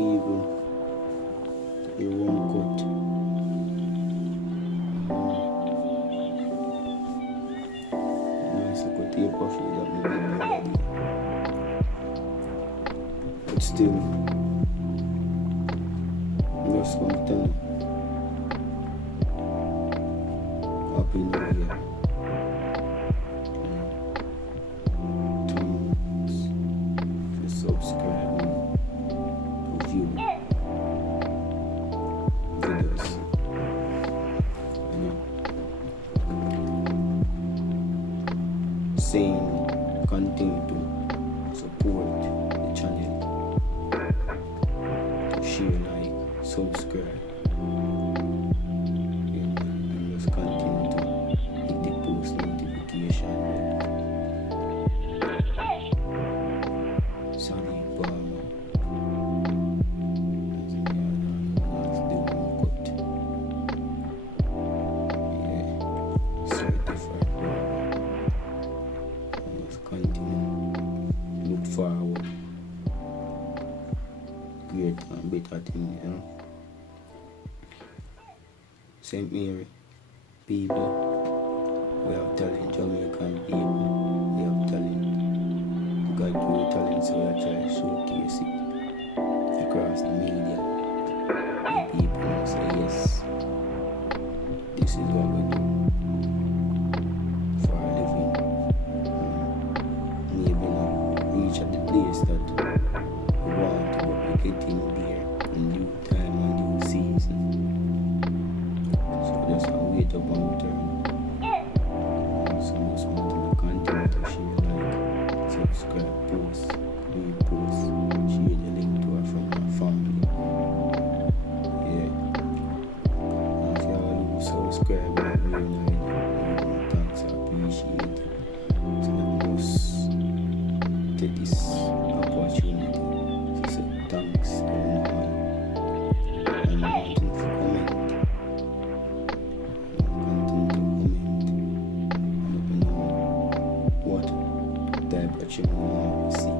people, you won't cut. Nice to cut your puffy that may be already. But still, I'm just going to tell you, Happy New Year. Thanks for subscribing to view videos. Saying continue to support the channel, to share, like, subscribe, and just continue to hit the post notification bell. Sorry, barber. That's the one cut. Yeah, certified barber. Just continue, look forward, great and better things, you know. St. Mary people, we have talent. Jamaican people, we have talent. God great talent, so we are trying to showcase it across the media. The people will say, yes, this is what we do for a living. Maybe not reach at the place that we want to, but we get in there in due time and due season. So just wait up and turn. So just want to continue to share, like, subscribe, post, repost, share the link to our friend and family. Yeah. And if you all who subscribe, like, really thanks, I appreciate it. So I must take this opportunity to say thanks to everyone and wanting to comment. Continue to comment and let me know what type of channel you want to see.